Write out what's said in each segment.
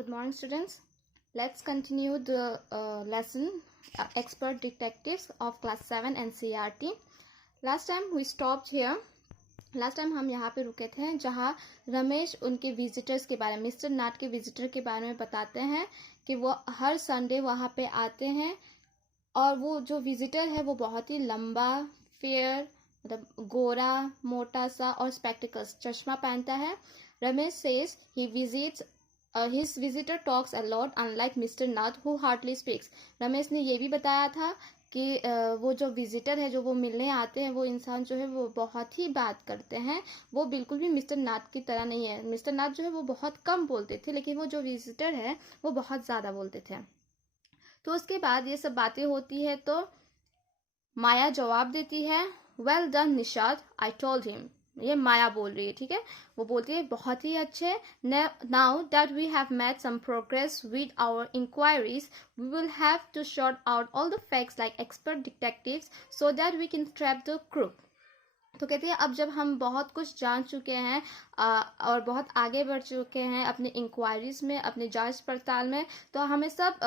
Good morning, students. Let's continue the lesson Expert Detectives of Class 7 NCERT. Last time we stopped here. Last time हम यहाँ पे रुके थे जहाँ रमेश उनके विजिटर्स के बारे में, मिस्टर नाट के विजिटर के बारे में बताते हैं कि वो हर संडे वहाँ पे आते हैं और वो जो विजिटर है वो बहुत ही लंबा, फेयर, मतलब गोरा, मोटा सा और स्पेक्टिकल्स, चश्मा पहनता है. Ramesh says he visits his visitor talks a lot unlike Mr. Nath who hardly speaks. Ramesh ने ये भी बताया था कि वो जो विजिटर है, जो वो मिलने आते हैं, वो इंसान जो है वो बहुत ही बात करते हैं. वो बिल्कुल भी मिस्टर नाथ की तरह नहीं है. मिस्टर नाथ जो है वो बहुत कम बोलते थे, लेकिन वो जो विजिटर है वो बहुत ज़्यादा बोलते थे. तो उसके बाद ये सब बातें होती है तो माया जवाब देती है, well done Nishad, I told him. ये माया बोल रही है, ठीक है. वो बोलती है बहुत ही अच्छे. Now that we have made some progress with our inquiries we will have to sort out all the facts like expert detectives so that we can trap the crook. तो कहते हैं अब जब हम बहुत कुछ जान चुके हैं और बहुत आगे बढ़ चुके हैं अपने इंक्वायरीज में, अपने जांच पड़ताल में, तो हमें सब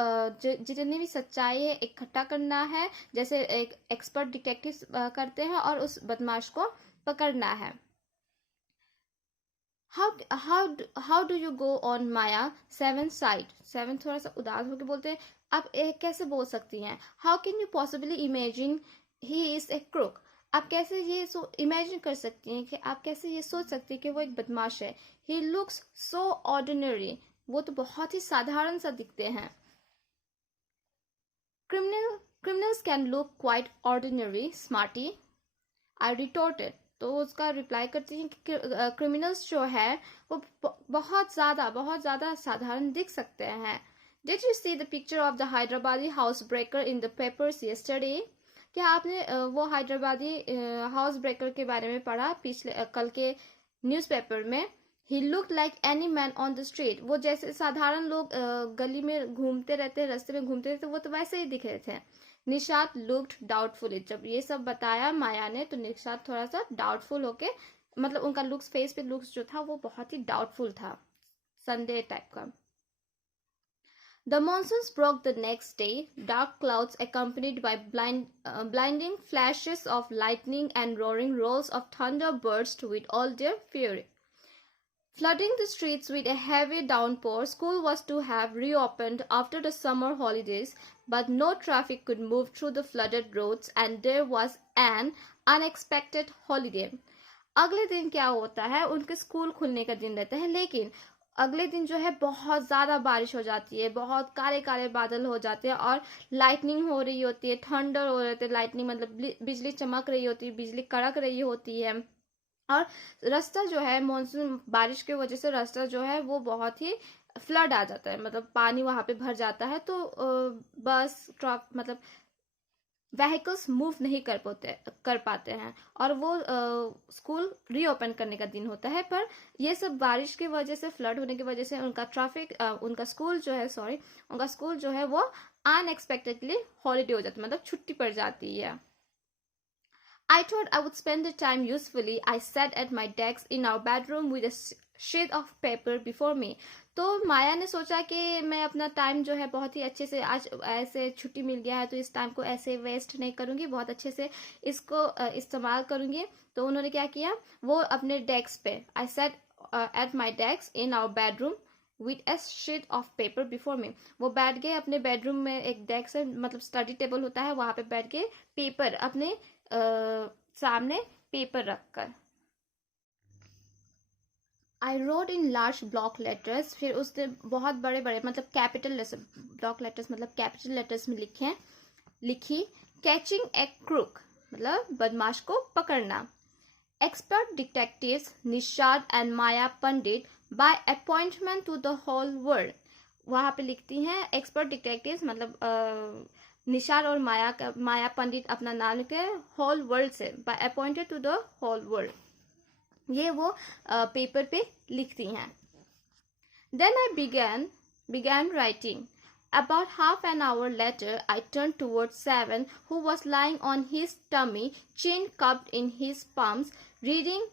जितनी भी सच्चाई है इकट्ठा करना है, जैसे एक एक्सपर्ट डिटेक्टिव करते हैं, और उस बदमाश को पकड़ना है. How do you go on Maya seven side. Seven थोड़ा सा उदास होकर बोलते हैं, आप कैसे बोल सकती हैं. How can you possibly imagine he is a crook. आप कैसे ये इमेजिन कर सकती हैं कि आप कैसे ये सोच सकती हैं कि वो एक बदमाश है. He looks so ordinary. वो तो बहुत ही साधारण सा दिखते हैं. Criminals can look quite ordinary smarty, I retorted. तो उसका रिप्लाई करती हैं कि क्रिमिनल्स जो है वो बहुत ज़्यादा साधारण दिख सकते हैं. Did you see the picture of the Hyderabadi house breaker in the papers yesterday. क्या आपने वो हैदराबादी हाउस ब्रेकर के बारे में पढ़ा पिछले कल के न्यूज़पेपर में. He look like any man on the street. वो जैसे साधारण लोग गली में घूमते रहते, रास्ते में घूमते रहते, वो तो वैसे ही दिख रहे थे. Nishat looked doubtful. जब ये सब बताया माया ने तो निशात थोड़ा सा डाउटफुल होके, मतलब उनका लुक्स, फेस पे लुक्स जो था वो बहुत ही डाउटफुल था, संदेह टाइप का. The monsoons broke the next day, dark clouds accompanied by blinding flashes of lightning and roaring rolls of thunder burst with all their fury. Flooding the streets with a heavy downpour, school was to have reopened after the summer holidays, but no traffic could move through the flooded roads and there was an unexpected holiday. अगले दिन क्या होता है, उनके school खुलने का दिन रहता है, लेकिन अगले दिन जो है बहुत ज़्यादा बारिश हो जाती है, बहुत काले काले बादल हो जाते हैं और लाइटनिंग हो रही होती है, थंडर हो रहे थे. लाइटनिंग मतलब बिजली चमक रही होती है, बिजली कड़क रही होती है. और रास्ता जो है, मॉनसून बारिश की वजह से रास्ता जो है वो बहुत ही फ्लड आ जाता है, मतलब पानी वहाँ पे भर जाता है. तो बस ट्रक, मतलब व्हीकल्स मूव नहीं कर पाते हैं और वो स्कूल रीओपन करने का दिन होता है. पर ये सब बारिश की वजह से, फ्लड होने की वजह से उनका स्कूल जो है वो अनएक्सपेक्टेडली हॉलीडे हो जाता है, मतलब छुट्टी पड़ जाती है. I thought I would spend the time usefully. I sat at my desk in our bedroom with a sheet of paper before me. तो माया ने सोचा कि मैं अपना टाइम जो है बहुत ही अच्छे से, आज ऐसे छुट्टी मिल गया है तो इस टाइम को ऐसे वेस्ट नहीं करूँगी, बहुत अच्छे से इसको इस्तेमाल करूँगी. तो उन्होंने क्या किया, वो अपने डेस्क पे, I sat at my desk in our bedroom with a sheet of paper before me. वो बैठ गए अपने बेडरूम में, एक डेस्क है, मतलब स्टडी टेबल होता है, वहाँ पे बैठ के पेपर अपने सामने पेपर रखकर. I wrote in large block letters. फिर उसने बहुत बड़े बड़े, मतलब कैपिटल ब्लॉक लेटर्स, मतलब कैपिटल लेटर्स में लिखी कैचिंग ए क्रूक, मतलब बदमाश को पकड़ना. Expert detectives Nishad and Maya Pandit by appointment to the whole world. वहां पे लिखती हैं एक्सपर्ट डिटेक्टिव्स, मतलब निशाद और माया पंडित अपना नाम लिखे होल वर्ल्ड से, by appointed to the whole world. ये वो पेपर पे लिखती हैं. Then I began writing. About half an hour later, I turned towards Seven, who was lying on his tummy, chin cupped in his palms, reading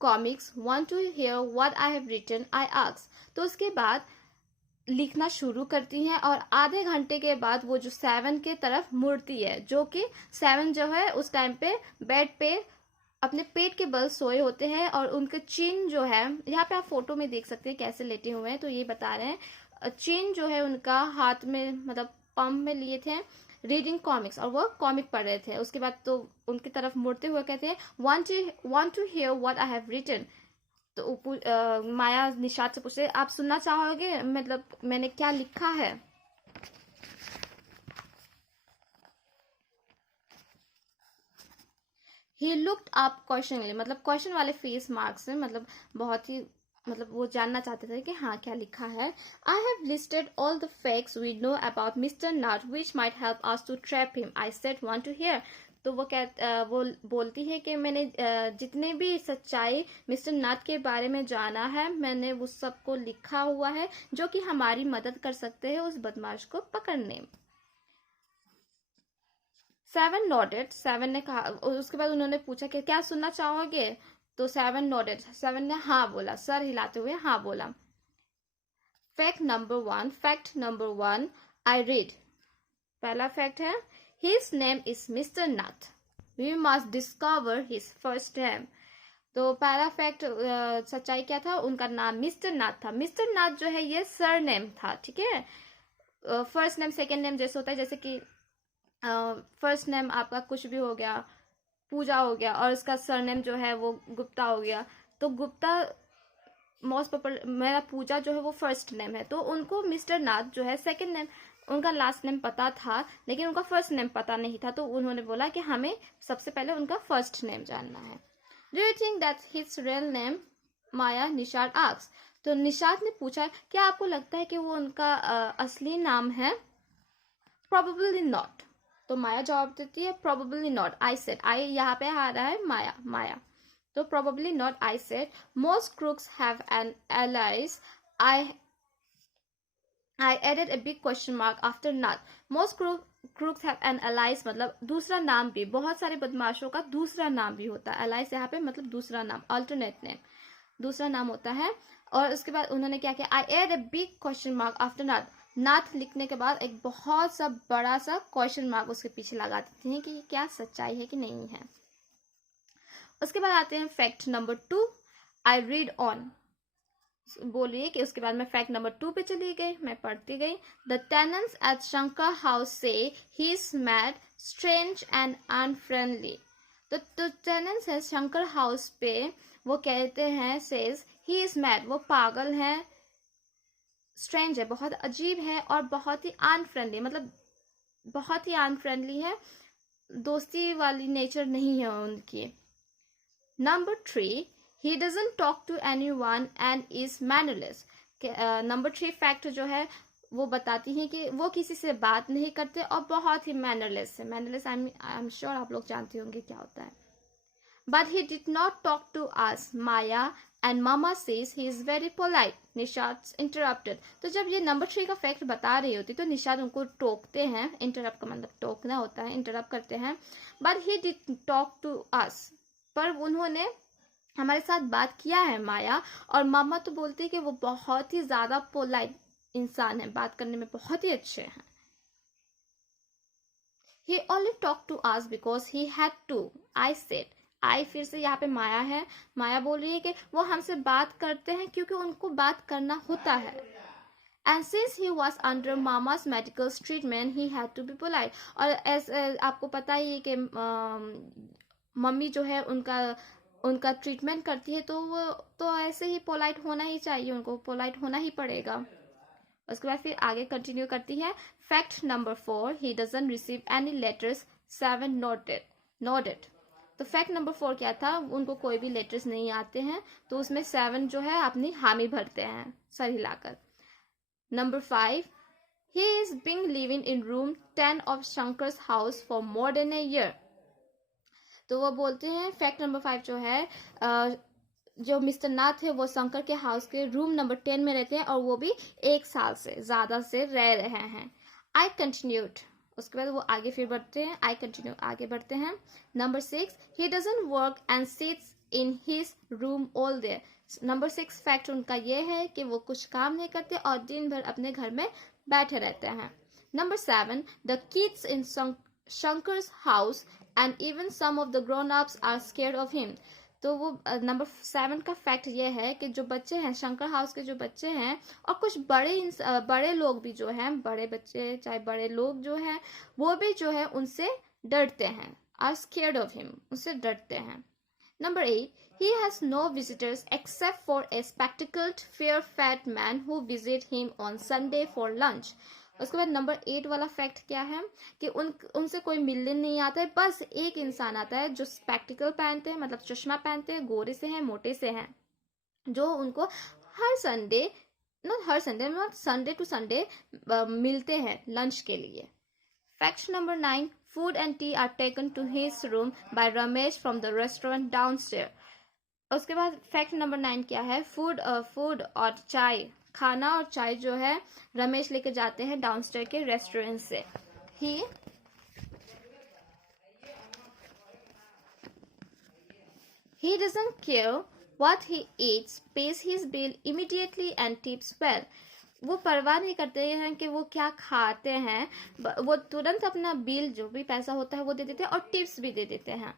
comics. Want to hear what I have written? I asked. तो उसके बाद लिखना शुरू करती हैं और आधे घंटे के बाद वो जो 7 के तरफ मुड़ती है, जो कि 7 जो है उस टाइम पे बेड पे अपने पेट के बल सोए होते हैं और उनके चिन जो है, यहाँ पे आप फोटो में देख सकते हैं कैसे लेटे हुए हैं, तो ये बता रहे हैं चिन जो है उनका हाथ में मतलब पंप में लिए थे, रीडिंग कॉमिक्स, और वो कॉमिक पढ़ रहे थे। उसके बाद तो उनकी तरफ मुड़ते हुए कहते हैं want to hear what I have written। तो माया निशाद से पूछते आप सुनना चाहोगे मतलब मैंने क्या लिखा है। ही लुक्ड अप क्वेश्चनली, मतलब क्वेश्चन वाले फेस मार्क्स से, मतलब बहुत ही मतलब वो जानना चाहते थे कि हाँ क्या लिखा है। I have listed all the facts we know about mister Nath which might help us to trap him, I said want to hear. तो वो बोलती है कि मैंने जितने भी सच्चाई मिस्टर नट के बारे में जाना है मैंने उस सबको लिखा हुआ है, जो कि हमारी मदद कर सकते हैं उस बदमाश को पकड़ने में। 7 नोडेड, 7 ने कहा, उसके बाद उन्होंने पूछा कि क्या सुनना चाहोगे, तो 7 नोडेड, 7 ने हाँ बोला, सर हिलाते हुए हाँ बोला। Fact number one, I read. पहला फैक्ट है his name is mister Nath, we must discover his first name. तो पहला फैक्ट सच्चाई क्या था, उनका नाम मिस्टर नाथ था। मिस्टर नाथ जो है ये सर नेम था, ठीक है। फर्स्ट नेम सेकेंड नेम जैसे होता है, जैसे कि फर्स्ट नेम आपका कुछ भी हो गया, पूजा हो गया, और उसका सरनेम जो है वो गुप्ता हो गया, तो गुप्ता मोस्ट पॉपुलर, मेरा पूजा जो है वो फर्स्ट नेम है, तो उनको मिस्टर नाथ जो है सेकंड नेम, उनका लास्ट नेम पता था लेकिन उनका फर्स्ट नेम पता नहीं था, तो उन्होंने बोला कि हमें सबसे पहले उनका फर्स्ट नेम जानना है। Do you think that his real name, Maya Nishad asks. तो निशाद ने पूछा क्या आपको लगता है कि वो उनका असली नाम है। प्रोबेबली नॉट, तो माया जवाब देती है probably not. I said, I यहाँ पे आ रहा है माया, तो probably not. I said most crooks have an alias, I added a big question mark after not. Most crooks have an alias मतलब दूसरा नाम भी, बहुत सारे बदमाशों का दूसरा नाम भी होता है। एलाइज यहाँ पे मतलब दूसरा नाम, अल्टरनेट नेम, दूसरा नाम होता है। और उसके बाद उन्होंने क्या किया, I add a big question mark after not. नाथ लिखने के बाद एक बहुत सा बड़ा सा क्वेश्चन मार्क उसके पीछे लगा देते हैं कि क्या सच्चाई है कि नहीं है। उसके बाद आते हैं fact number 2, I read on. बोलिए कि उसके बाद मैं फैक्ट नंबर 2 पे चली गई, मैं पढ़ती गई। The tenants at Shankar house से he is mad, strange and unfriendly. तो टेनेंट्स है शंकर हाउस पे, वो कहते हैं सेज ही इज मैड, वो पागल है, स्ट्रेंज है बहुत अजीब है, और बहुत ही अनफ्रेंडली मतलब बहुत ही अनफ्रेंडली है, दोस्ती वाली नेचर नहीं है उनकी। Number 3, he doesn't talk to anyone and is mannerless. Number 3 fact जो है वो बताती है कि वो किसी से बात नहीं करते और बहुत ही मैनरलेस है। मैनरलेस आई एम श्योर आप लोग जानते होंगे क्या होता है। But he did not talk to us, Maya, and Mama says he is very polite. Nishad interrupted. तो जब ये नंबर 3 का फैक्ट बता रही होती तो निशाद उनको टोकते हैं, इंटरप्ट का मतलब टोकना होता है, इंटरप्ट करते हैं। But he did talk to us. पर उन्होंने हमारे साथ बात किया है माया, और मामा तो बोलती है कि वो बहुत ही ज्यादा पोलाइट इंसान है, बात करने में बहुत ही अच्छे हैं। He only talked to us because he had to, I said. आई फिर से यहाँ पे माया है, माया बोल रही है कि वो हमसे बात करते हैं क्योंकि उनको बात करना होता है। And since he was under मामा's medical treatment he had to be polite. और आपको पता ही है कि मम्मी जो है उनका ट्रीटमेंट करती है, तो वो तो ऐसे ही पोलाइट होना ही चाहिए, उनको पोलाइट होना ही पड़ेगा। उसके बाद फिर आगे कंटिन्यू करती है। Fact number 4, he doesn't receive any letters, 7 noted. तो फैक्ट नंबर 4 क्या था, उनको कोई भी लेटर्स नहीं आते हैं, तो उसमें 7 जो है अपनी हामी भरते हैं सर हिलाकर। Number 5, he is being living in room 10 of Shankar's house for more than a year. तो वो बोलते हैं फैक्ट नंबर 5 जो है, जो मिस्टर नाथ है वो शंकर के हाउस के रूम नंबर 10 में रहते हैं, और वो भी 1 साल से ज्यादा से रह रहे हैं। आई कंटिन्यूड, उसके बाद वो आगे फिर बढ़ते हैं, आई कंटिन्यू आगे बढ़ते हैं। Number 6, he doesn't work and sits in his room all day. Number 6 fact उनका ये है कि वो कुछ काम नहीं करते और दिन भर अपने घर में बैठे रहते हैं। Number 7, the kids in Shankar's house and even some of the grown ups are scared of him. तो वो नंबर 7 का फैक्ट ये है कि जो बच्चे हैं, शंकर हाउस के जो बच्चे हैं और कुछ बड़े लोग भी जो हैं, बड़े बच्चे चाहे बड़े लोग जो हैं, वो भी जो है उनसे डरते हैं, आर स्केयर्ड ऑफ हिम, उससे डरते हैं। Number 8, he has no visitors except for a spectacled, fair-fat man who visit him on Sunday for lunch. उसके बाद नंबर 8 वाला फैक्ट क्या है कि उनसे कोई मिलने नहीं आता है, बस एक इंसान आता है जो स्पेक्टिकल पहनते हैं, मतलब चश्मा पहनते हैं, गोरे से हैं, मोटे से हैं, जो उनको हर Sunday, not Sunday to Sunday मिलते हैं लंच के लिए। Fact number 9, food and tea are taken to his room by Ramesh from the restaurant downstairs. उसके बाद फैक्ट नंबर 9 क्या है, फूड और चाय, खाना और चाय जो है रमेश लेके जाते हैं डाउनस्टेयर के रेस्टोरेंट से। He doesn't care what he eats, pays his bill immediately and tips well. वो परवाह नहीं करते हैं कि वो क्या खाते हैं, वो तुरंत अपना बिल जो भी पैसा होता है वो दे देते हैं और टिप्स भी दे देते हैं।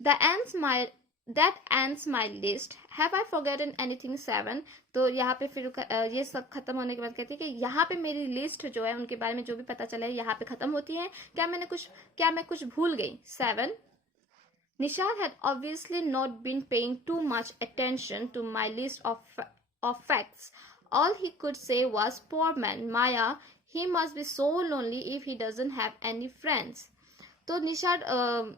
That ends my list. Have I forgotten anything 7? तो यहाँ पे फिर ये सब खत्म होने के बाद कहती है कि यहाँ पे मेरी लिस्ट जो है उनके बारे में जो भी पता चला है यहाँ पे खत्म होती है। क्या मैं कुछ भूल गई? 7. Nishad had obviously not been paying too much attention to my list of facts. All he could say was, poor man, Maya, he must be so lonely if he doesn't have any friends. तो निशाद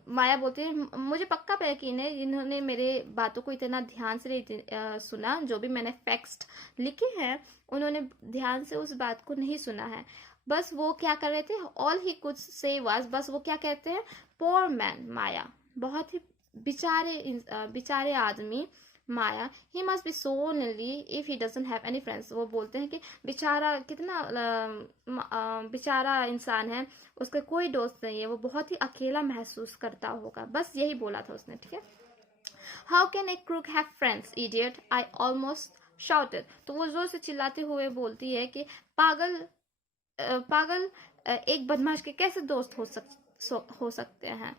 माया बोलती है, मुझे पक्का यकीन है इन्होंने मेरे बातों को इतना ध्यान से नहीं सुना, जो भी मैंने फैक्ट्स लिखे हैं उन्होंने ध्यान से उस बात को नहीं सुना है। बस वो क्या कर रहे थे, all he could say was, बस वो क्या कहते हैं, पोर मैन माया, बहुत ही बेचारे आदमी Maya, he must be so lonely if he doesn't have any friends. वो बोलते हैं कि बेचारा कितना बेचारा इंसान है, उसका कोई दोस्त नहीं है, वो बहुत ही अकेला महसूस करता होगा, बस यही बोला था उसने, ठीक है। How can a crook have friends idiot, I almost shouted. तो वो जोर से चिल्लाते हुए बोलती है कि पागल एक बदमाश के कैसे दोस्त हो सकते हैं।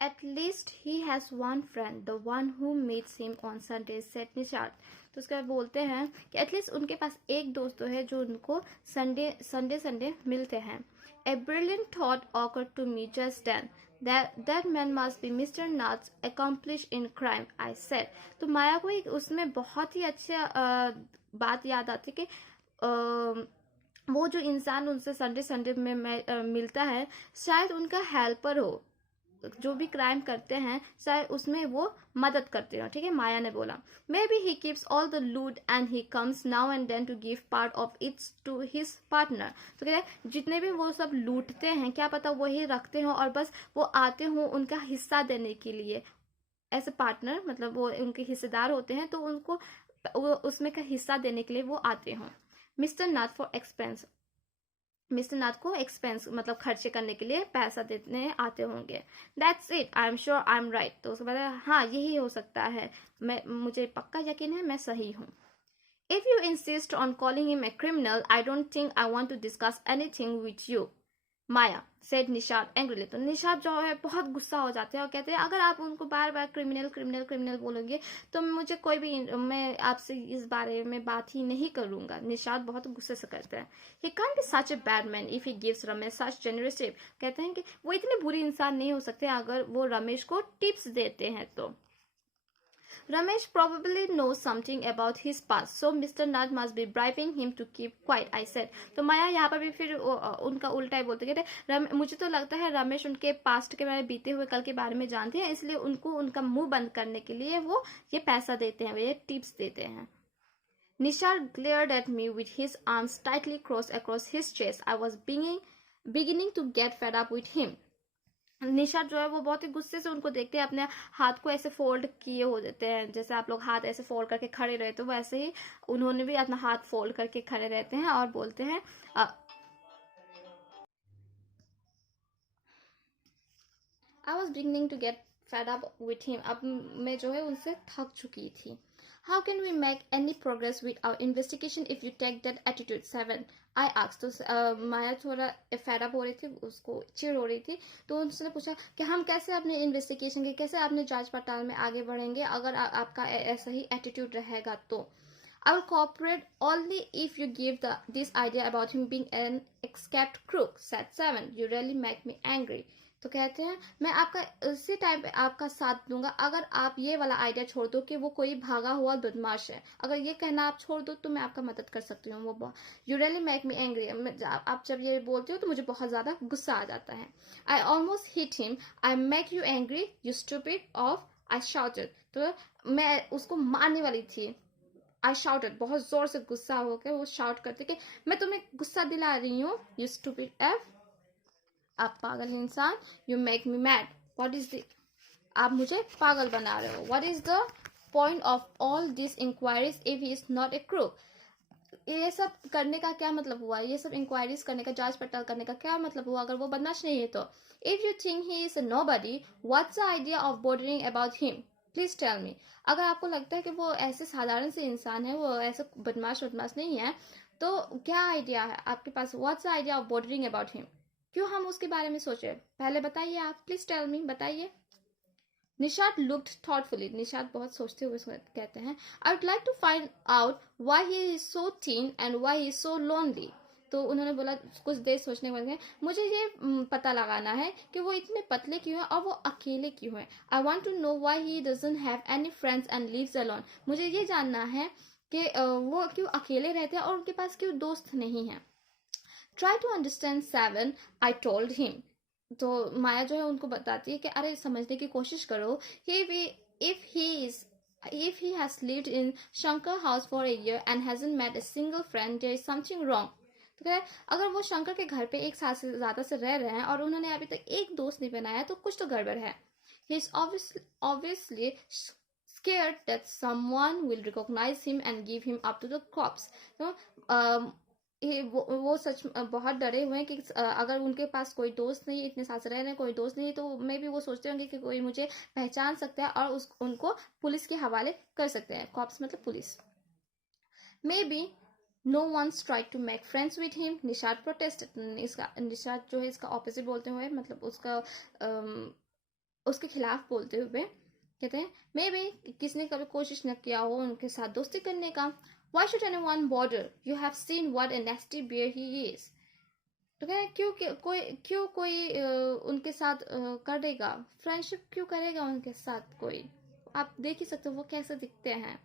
At least he has one friend, the one who meets him on Sundays, said Nishad. तो उसके बाद बोलते हैं कि एटलीस्ट उनके पास एक दोस्त तो है जो उनको संडे मिलते हैं। A brilliant thought occurred to me just then. That man must be Mr. Nath's accomplice in crime, I said. तो माया को एक उसमें बहुत ही अच्छा बात याद आती कि वो जो इंसान उनसे संडे में मिलता है शायद उनका हेल्पर हो, जो भी क्राइम करते हैं शायद उसमें वो मदद करते हो, ठीक है। माया ने बोला, maybe he keeps all the loot and he comes now and then to give part of its to his partner. तो कहते हैं जितने भी वो सब लूटते हैं क्या पता वही रखते हो और बस वो आते हो उनका हिस्सा देने के लिए, ऐसे पार्टनर मतलब वो उनके हिस्सेदार होते हैं तो उनको उसमें का हिस्सा देने के लिए वो आते हो। मिस्टर नाथ को एक्सपेंस मतलब खर्चे करने के लिए पैसा देने आते होंगे। That's it, I am sure I am right. तो उसके बाद हाँ यही हो सकता है, मुझे पक्का यकीन है मैं सही हूँ। If you insist on calling him a criminal, I don't think I want to discuss anything with you, Maya said Nishad angrily. तो निशाद जो है बहुत गुस्सा हो जाते हैं और कहते हैं अगर आप उनको बार बार क्रिमिनल बोलोगे तो मैं आपसे इस बारे में बात ही नहीं करूंगा। निशाद बहुत गुस्से से करते हैं। He can't be such a bad man if he gives Ramesh such generous tip. कहते हैं कि वो इतने बुरी इंसान नहीं हो सकते अगर वो रमेश को टिप्स देते हैं तो। Ramesh probably knows something about his past, so Mr. Nath must be bribing him to keep quiet, I said. तो माया यहाँ पर भी फिर उनका उल्टा ही बोलते कहते मुझे तो लगता है रमेश उनके पास्ट के बारे में, बीते हुए कल के बारे में जानते हैं, इसलिए उनको उनका मुंह बंद करने के लिए वो ये पैसा देते हैं, ये टिप्स देते हैं। Nishad glared at me with his arms tightly crossed across his chest. I was beginning to get fed up with him. निशा जो है वो बहुत ही गुस्से से उनको देखते हैं, अपने हाथ को ऐसे फोल्ड किए हो देते हैं, जैसे आप लोग हाथ ऐसे फोल्ड करके खड़े रहते हो वैसे ही उन्होंने भी अपना हाथ फोल्ड करके खड़े रहते हैं और बोलते हैं I was beginning to get fed up with him. अब मैं जो है उनसे थक चुकी थी. How can we make any progress with our investigation if you take that attitude? 7. I asked. तो माया थोड़ा fed up हो रही थी, उसको चिढ़ हो रही थी, तो उसने पूछा कि हम कैसे अपने इन्वेस्टिगेशन के, कैसे अपने जांच पड़ताल में आगे बढ़ेंगे अगर आपका ऐसा ही एटीट्यूड रहेगा तो. I will cooperate only if you give this idea about him being an escaped crook, said 7. You really make me angry. तो कहते हैं मैं आपका उसी टाइम पे आपका साथ दूंगा अगर आप ये वाला आइडिया छोड़ दो कि वो कोई भागा हुआ बदमाश है. अगर ये कहना आप छोड़ दो तो मैं आपका मदद कर सकती हूँ. वो you really make me angry. आप जब ये बोलते हो तो मुझे बहुत ज्यादा गुस्सा आ जाता है. I almost hit him. I make you angry you stupid of. I shouted. तो मैं उसको मारने वाली थी. I shouted. बहुत जोर से गुस्सा होकर वो शाउट करते कि मैं तुम्हें गुस्सा दिला रही हूँ. You stupid f. आप पागल इंसान. You make me mad. What is the. आप मुझे पागल बना रहे हो. What is the point of all this inquiries if he is not a crook. ये सब करने का क्या मतलब हुआ. ये सब इंक्वायरीज करने का, जांच पड़ताल करने का क्या मतलब हुआ अगर वो बदमाश नहीं है तो. If you think he is nobody what's the idea of bothering about him. Please tell me. अगर आपको लगता है कि वो ऐसे साधारण से इंसान है, वो ऐसे बदमाश नहीं है, तो क्या आइडिया है आपके पास. What's the idea of bothering about him. क्यों हम उसके बारे में सोचे. पहले बताइए आप. Please tell me. बताइए. Nishat looked thoughtfully. निशात बहुत सोचते हुए कहते हैं I would like to find out why he is so thin and why he is so lonely. तो उन्होंने बोला कुछ देर सोचने के बाद मुझे ये पता लगाना है कि वो इतने पतले क्यों हैं और वो अकेले क्यों हैं. I want to know why he doesn't have any friends and lives alone. मुझे ये जानना है कि वो क्यों अकेले रहते हैं और उनके पास क्यों दोस्त नहीं है. Try to understand 7. I told him. तो माया जो है उनको बताती है कि अरे समझने की कोशिश करो. If he has lived in Shankar house for a year and hasn't met a single friend, there is something wrong. तो कह अगर वो शंकर के घर पे एक साल से ज्यादा से रह रहे हैं और उन्होंने अभी तक एक दोस्त नहीं बनाया तो कुछ तो गड़बड़ है. He is obviously scared that someone will recognize him and give him up to the cops. तो वो सच बहुत डरे हुए हैं कि अगर उनके पास कोई दोस्त नहीं, इतने साल से रह रहे हैं, कोई दोस्त नहीं, तो मे भी वो सोचते होंगे कि कोई मुझे पहचान सकता है और उनको पुलिस के हवाले कर सकते हैं. कॉप्स मतलब police. Maybe no one's try to make friends with him. Nishat protested. Nishat जो है इसका ऑपोजिट बोलते हुए, मतलब उसके खिलाफ बोलते हुए कहते हैं मे बी किसने कभी कोशिश न किया हो उनके साथ दोस्ती करने का. Why should anyone bother? You have seen what a nasty bear he is. तो क्यों कोई उनके साथ करेगा, फ्रेंडशिप क्यों करेगा उनके साथ कोई. आप देख ही सकते हो वो कैसे दिखते हैं.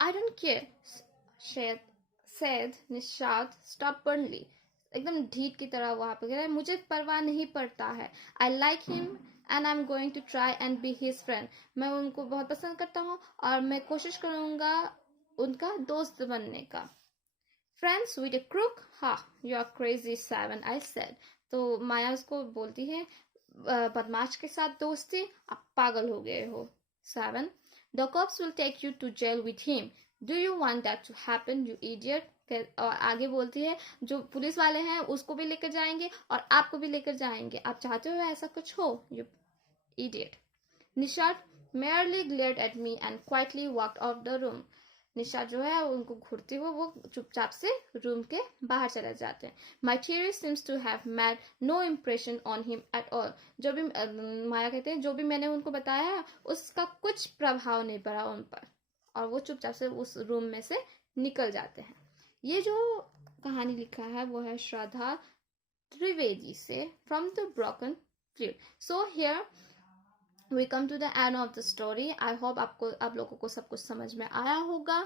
I don't care, said Nishat stubbornly. एकदम ढीठ की तरह वहां पे कह रहा है मुझे परवाह नहीं पड़ता है. I like him and I'm going to try and be his friend. मैं उनको बहुत पसंद करता हूँ और मैं कोशिश करूंगा उनका दोस्त बनने का. Friends with a crook. Ha you are crazy 7. I said. तो माया उसको बोलती है बदमाश के साथ दोस्ती, आप पागल हो गए हो. 7. The cops will take you to jail with him. Do you want that to happen you idiot. और आगे बोलती है जो पुलिस वाले हैं उसको भी लेकर जाएंगे और आपको भी लेकर जाएंगे. आप चाहते हो ऐसा कुछ हो. You idiot. Nishat merely glared at me and quietly walked out the room. निशा जो है उनको घूरती हुए वो चुपचाप से रूम के बाहर चले जाते हैं. My theory seems to have made no impression on him at all. जो भी माया कहते हैं जो भी मैंने उनको बताया उसका कुछ प्रभाव नहीं पड़ा उन पर और वो चुपचाप से उस रूम में से निकल जाते हैं. ये जो कहानी लिखा है वो है श्रद्धा त्रिवेदी से from the broken flute. So here we come to the end of the story. I hope आप लोगों को सब कुछ समझ में आया होगा.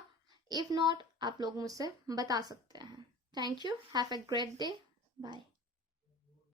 If not, आप लोग मुझसे बता सकते हैं. Thank you. Have a great day. Bye.